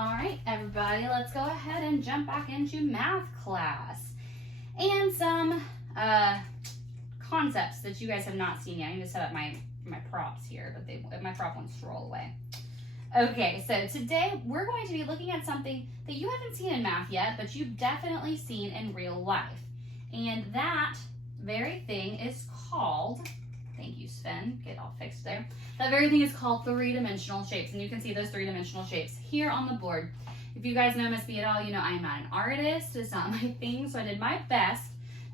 All right, everybody, let's go ahead and jump back into math class. And some concepts that you guys have not seen yet. I need to set up my props here, but my prop wants to roll away. Okay, so today we're going to be looking at something that you haven't seen in math yet, but you've definitely seen in real life. And that very thing is called, thank you, Sven, get all fixed there. That very thing is called three-dimensional shapes, and you can see those three-dimensional shapes here on the board. If you guys know Miss B at all, you know I'm not an artist. It's not my thing, so I did my best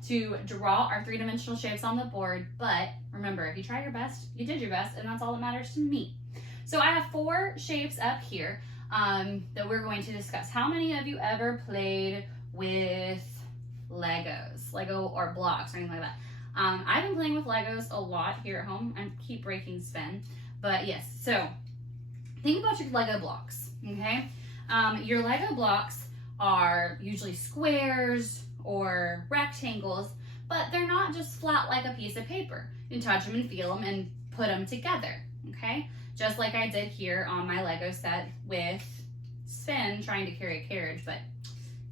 to draw our three-dimensional shapes on the board, but remember, if you try your best, you did your best, and that's all that matters to me. So I have 4 shapes up here that we're going to discuss. How many of you ever played with Legos, Lego or blocks or anything like that? I've been playing with Legos a lot here at home. I keep breaking Sven, but yes. So think about your Lego blocks, okay? Your Lego blocks are usually squares or rectangles, but they're not just flat like a piece of paper. You can touch them and feel them and put them together, okay? Just like I did here on my Lego set with Sven trying to carry a carriage, but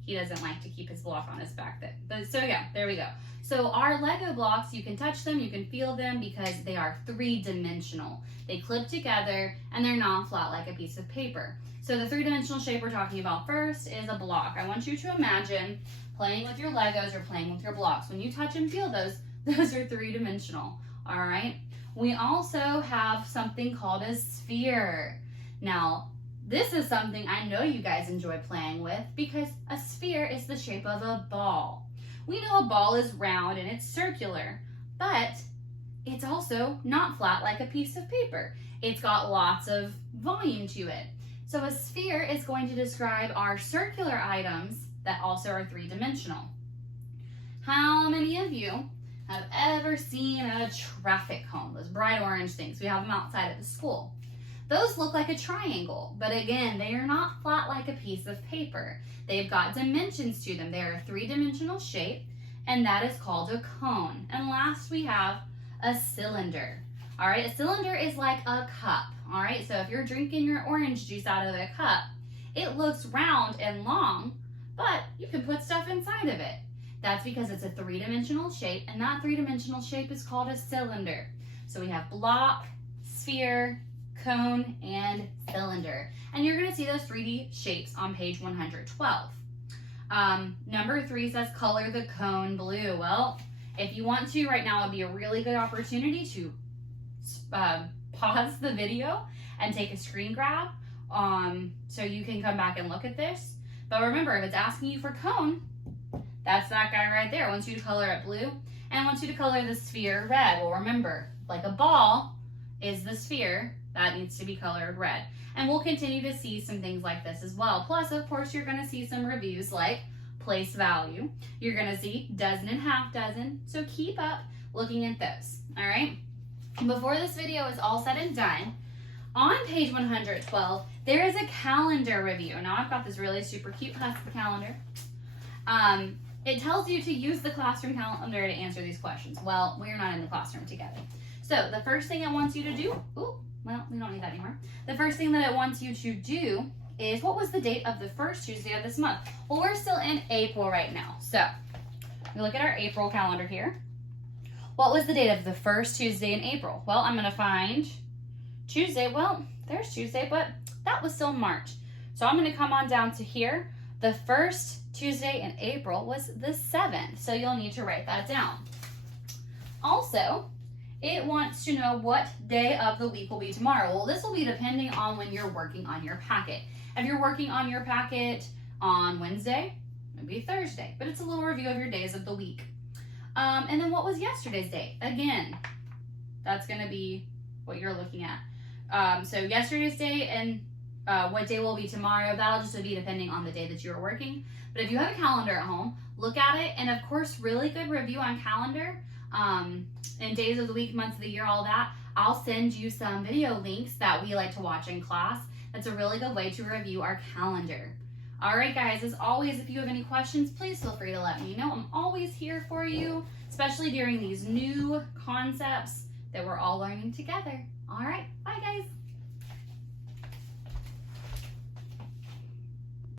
he doesn't like to keep his block on his back. So yeah, there we go. So our Lego blocks, you can touch them, you can feel them because they are three-dimensional. They clip together and they're not flat like a piece of paper. So the three-dimensional shape we're talking about first is a block. I want you to imagine playing with your Legos or playing with your blocks. When you touch and feel those are three-dimensional, all right? We also have something called a sphere. Now, this is something I know you guys enjoy playing with because a sphere is the shape of a ball. We know a ball is round and it's circular, but it's also not flat like a piece of paper. It's got lots of volume to it. So a sphere is going to describe our circular items that also are three-dimensional. How many of you have ever seen a traffic cone, those bright orange things? We have them outside of the school. Those look like a triangle, but again, they are not flat like a piece of paper. They've got dimensions to them. They're a three-dimensional shape, and that is called a cone. And last, we have a cylinder. All right, a cylinder is like a cup. All right, so if you're drinking your orange juice out of a cup, it looks round and long, but you can put stuff inside of it. That's because it's a three-dimensional shape, and that three-dimensional shape is called a cylinder. So we have block, sphere, cone, and cylinder. And you're going to see those 3D shapes on page 112. Number 3 says color the cone blue. Well, if you want to, right now would be a really good opportunity to pause the video and take a screen grab so you can come back and look at this. But remember, if it's asking you for cone, that's that guy right there. It wants you to color it blue and wants you to color the sphere red. Well, remember, like a ball is the sphere, that needs to be colored red. And we'll continue to see some things like this as well. Plus, of course, you're going to see some reviews like place value. You're going to see dozen and half dozen. So keep up looking at those, all right? Before this video is all said and done, on page 112, there is a calendar review. Now, I've got this really super cute Husky calendar. It tells you to use the classroom calendar to answer these questions. Well, we're not in the classroom together. So the first thing it wants you to do, well, we don't need that anymore. The first thing that it wants you to do is, what was the date of the first Tuesday of this month? Well, we're still in April right now. So we look at our April calendar here. What was the date of the first Tuesday in April? Well, I'm going to find Tuesday. Well, there's Tuesday, but that was still March. So I'm going to come on down to here. The first Tuesday in April was the 7th. So you'll need to write that down. Also, it wants to know what day of the week will be tomorrow. Well, this will be depending on when you're working on your packet. If you're working on your packet on Wednesday, it'll be Thursday, but it's a little review of your days of the week. And then what was yesterday's date? Again, that's going to be what you're looking at. So yesterday's date and what day will be tomorrow, that'll just be depending on the day that you're working. But if you have a calendar at home, look at it. And of course, really good review on calendar. And days of the week, months of the year, all that, I'll send you some video links that we like to watch in class. That's a really good way to review our calendar. All right, guys, as always, if you have any questions, please feel free to let me know. I'm always here for you, especially during these new concepts that we're all learning together. All right, bye, guys.